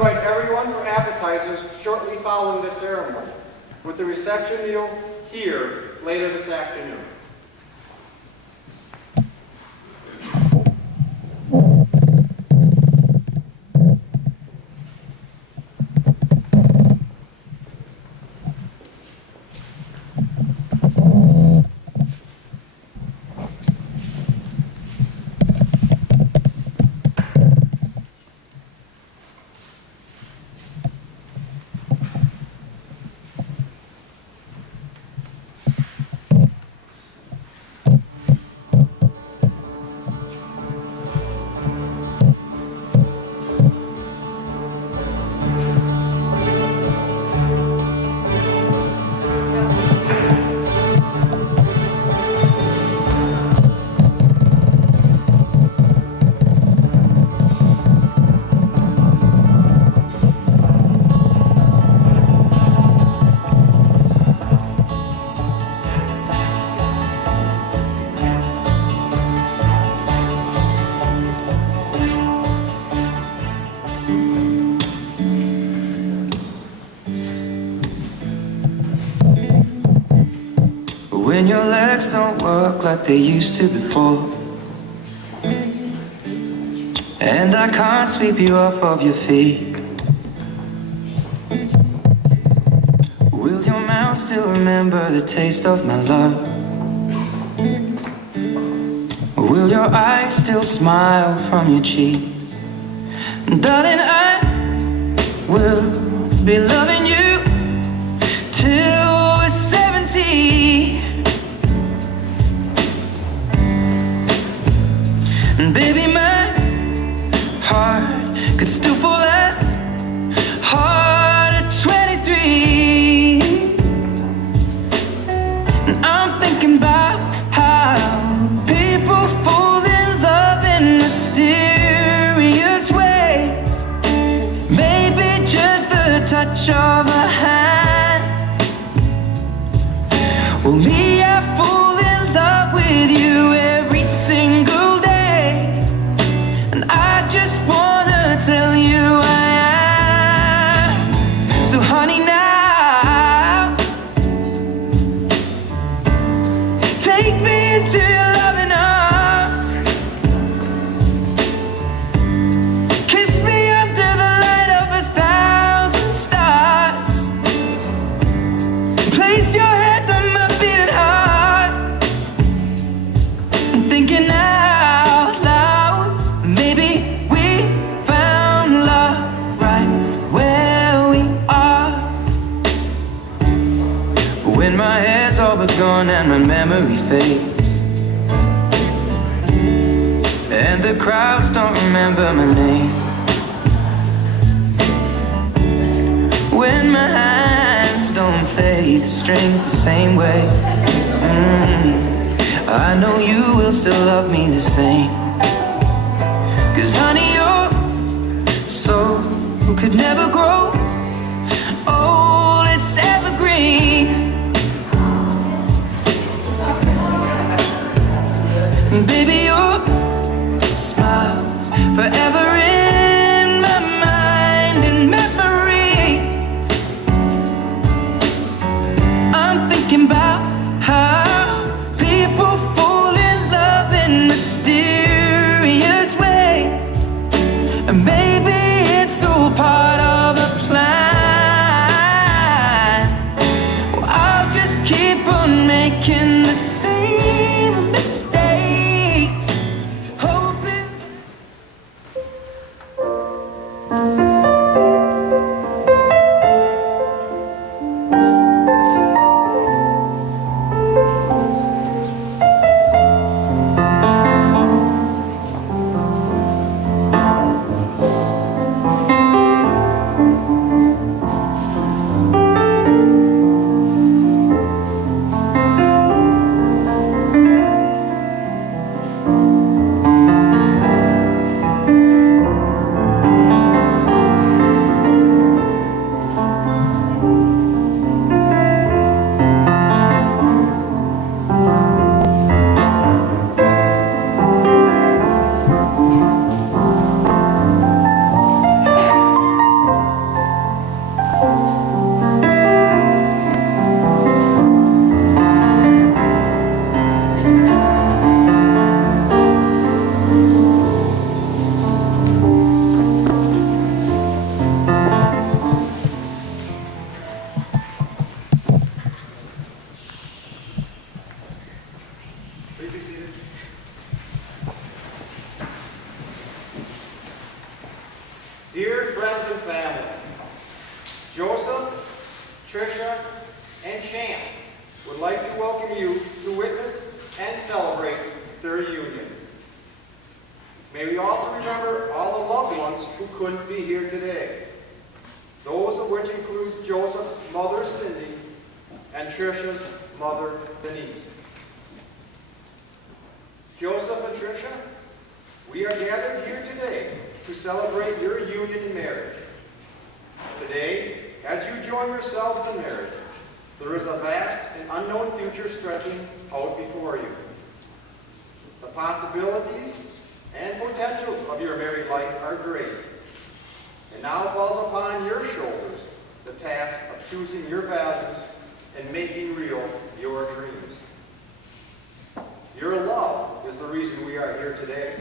invite everyone for appetizers shortly following this ceremony, with the reception meal here later this afternoon. When your legs don't work like they used to before, and I can't sweep you off of your feet, will your mouth still remember the taste of my love? Will your eyes still smile from your cheek? Darling, I will be loving you till we're 70. And baby, my heart could still fall as hard at 23. And I'm thinking about how people fall in love in mysterious ways. Maybe just the touch of a hand. Well, me, I fall in love with you every single day. I just wanna tell you I am. So honey, now take me into your loving arms. Kiss me under the light of 1,000 stars. Place your head on my beating heart. I'm thinking out loud, maybe we found love right where we are. When my hair's all but gone and my memory fades, and the crowds don't remember my name, when my hands don't play the strings the same way, I know you will still love me the same. 'Cause honey, your soul could never grow old, it's evergreen. Baby, your smile's forever in my mind and memory. I'm thinking about how people fall in love in mysterious ways. And maybe it's all part of a plan. who couldn't be here today. Those of which include Joseph's mother, Cindy, and Trisha's mother, Denise. Joseph and Trisha, we are gathered here today to celebrate your union in marriage. Today, as you join yourselves in marriage, there is a vast and unknown future stretching out before you. The possibilities and potentials of your married life are great. And now falls upon your shoulders the task of choosing your values and making real your dreams. Your love is the reason we are here today.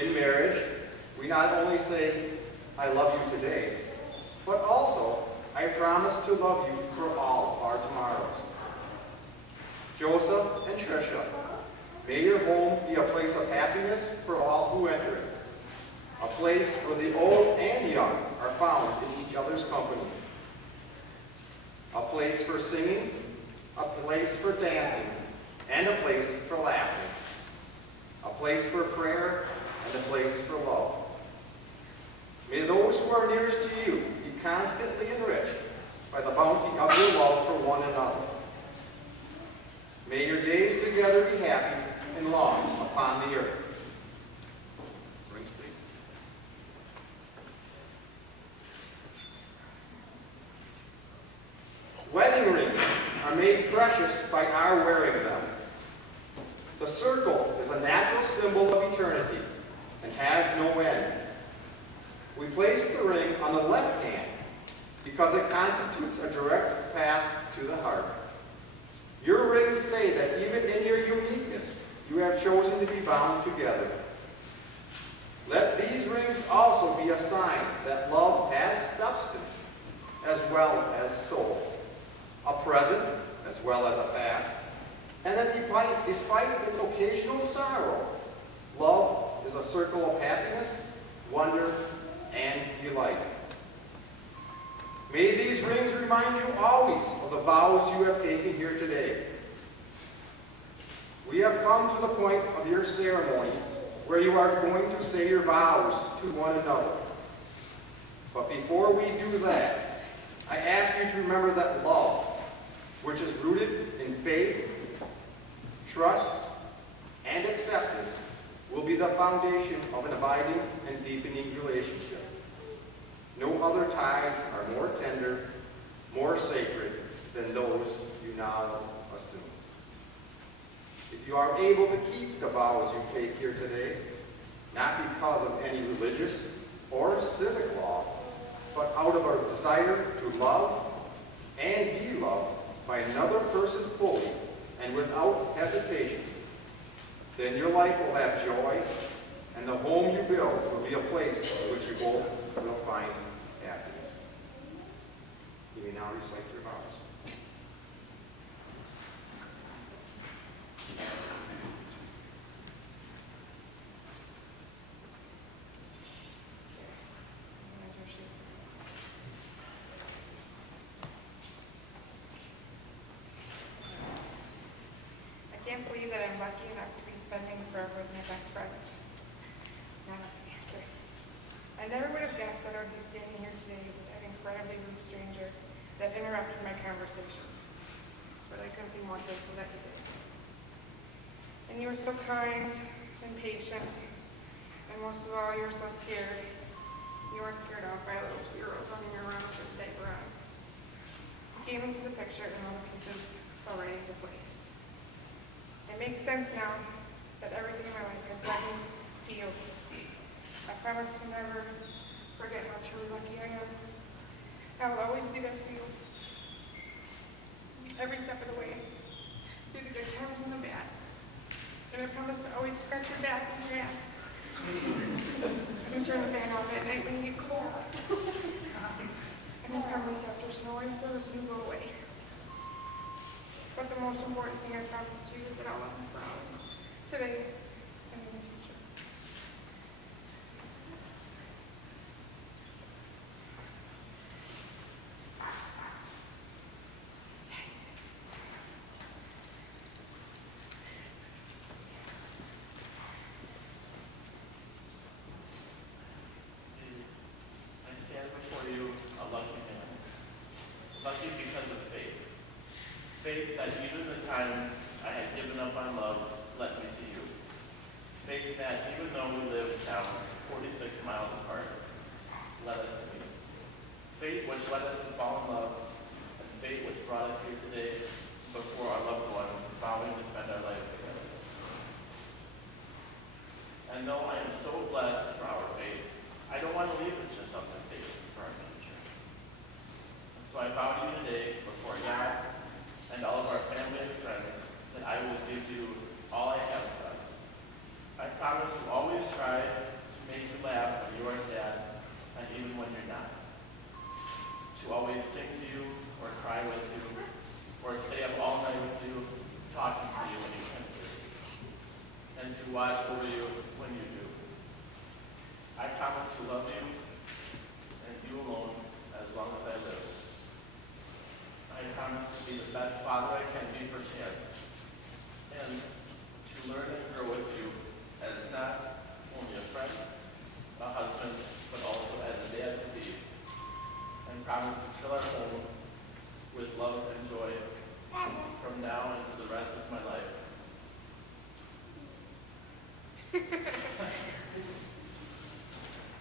In marriage, we not only say, I love you today, but also, I promise to love you for all of our tomorrows. Joseph and Trisha, may your home be a place of happiness for all who enter it. A place where the old and young are found in each other's company. A place for singing, a place for dancing, and a place for laughing. A place for prayer, and a place for love. May those who are nearest to you be constantly enriched by the bounty of your love for one another. May your days together be happy and long upon the earth. Rings, please. Wedding rings are made precious by our wearing them. The circle is a natural symbol of eternity and has no end. We place the ring on the left hand because it constitutes a direct path to the heart. Your rings say that even in your uniqueness, you have chosen to be bound together. Let these rings also be a sign that love has substance as well as soul, a present as well as a past, and that despite its occasional sorrow, love is a circle of happiness, wonder, and delight. May these rings remind you always of the vows you have taken here today. We have come to the point of your ceremony where you are going to say your vows to one another. But before we do that, I ask you to remember that love, which is rooted in faith, trust, and acceptance, will be the foundation of an abiding and deepening relationship. No other ties are more tender, more sacred than those you now assume. If you are able to keep the vows you take here today, not because of any religious or civic law, but out of a desire to love and be loved by another person fully and without hesitation, then your life will have joy, and the home you build will be a place in which you both will find happiness. You may now recite your vows. I can't believe that I'm lucky enough to be spending forever with my best friend. I never would have guessed that I would be standing here today with that incredibly rude stranger that interrupted my conversation. But I couldn't be more thankful that you did. And you were so kind and patient, and most of all, you were so scared. You weren't scared off by a little 2-year-old running around with his diaper on. You came into the picture and all the pieces fell right into place. It makes sense now that everything in my life has led me to you. I promise to never forget how truly lucky I am. I will always be there for you. Every step of the way. Through the good times and the bad. And I promise to always scratch your back when you ask. And turn the fan off at night when you get cold. And I promise that there's no way for this to go away. But the most important thing I promise you is that I'll love you for always. Today and in the future. Faith that even the time I had given up on love led me to you. Faith that even though we lived down 46 miles apart, led us to you. Faith which led us to fall in love, and faith which brought us here today before our loved ones, vowing to spend our lives together. And though I am so blessed for our faith, I don't want to leave it just up to faith for our future. And so I vow to you today, before God and all of our family and friends, that I will give you all I have for us. I promise to always try to make you laugh when you are sad, and even when you're not. To always sing to you, or cry with you, or stay up all night with you, talking to you when you can't sleep, and to watch over you when you do. I promise to love you, and you alone, as long as I live. I promise to be the best father I can be for Shan, and to learn and grow with you as not only a friend, a husband, but also as a dad to be, and promise to fill our home with love and joy from now and for the rest of my life.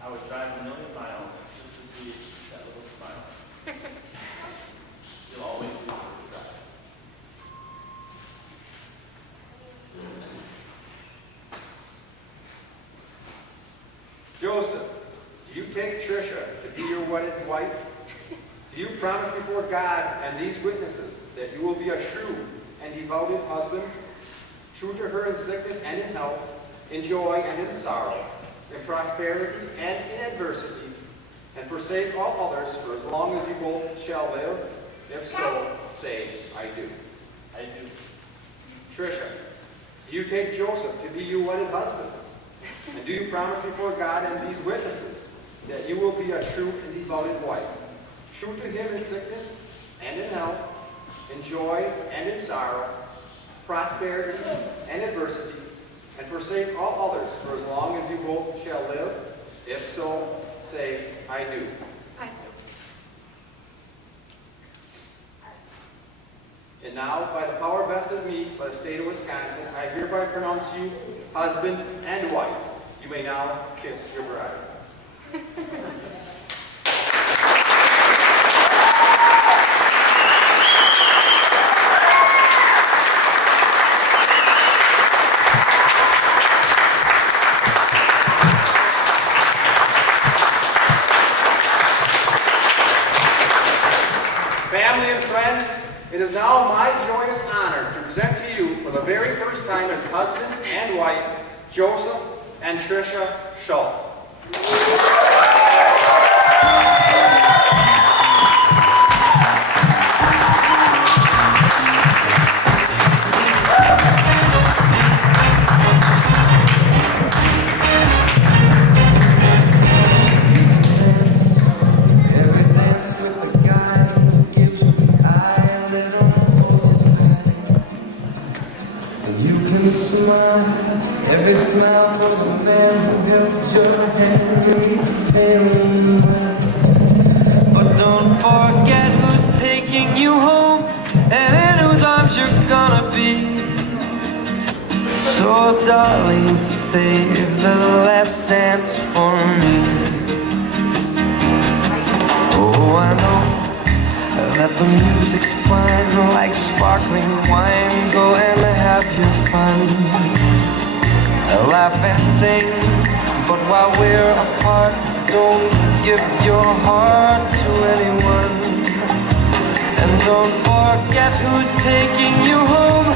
I would drive 1,000,000 miles just to see that little smile. You'll always be worth the drive. Joseph, do you take Trisha to be your wedded wife? Do you promise before God and these witnesses that you will be a true and devoted husband, true to her in sickness and in health, in joy and in sorrow, in prosperity and in adversity, and forsake all others for as long as you both shall live? If so, say, I do. I do. Trisha, do you take Joseph to be your wedded husband? And do you promise before God and these witnesses that you will be a true and devoted wife, true to him in sickness and in health, in joy and in sorrow, prosperity and adversity, and forsake all others for as long as you both shall live? If so, say, I do. I do. And now, by the power vested in me by the state of Wisconsin, I hereby pronounce you husband and wife. You may now kiss your bride. Family and friends, it is now my joyous honor to present to you for the very first time as husband and wife, Joseph and Trisha Schultz. Every smile from the man who held your hand. But don't forget who's taking you home and in whose arms you're gonna be. So darling, save the last dance for me. Oh, I know that the music's fine, like sparkling wine. Go and have your fun. Laugh and sing, but while we're apart, don't give your heart to anyone. And don't forget who's taking you home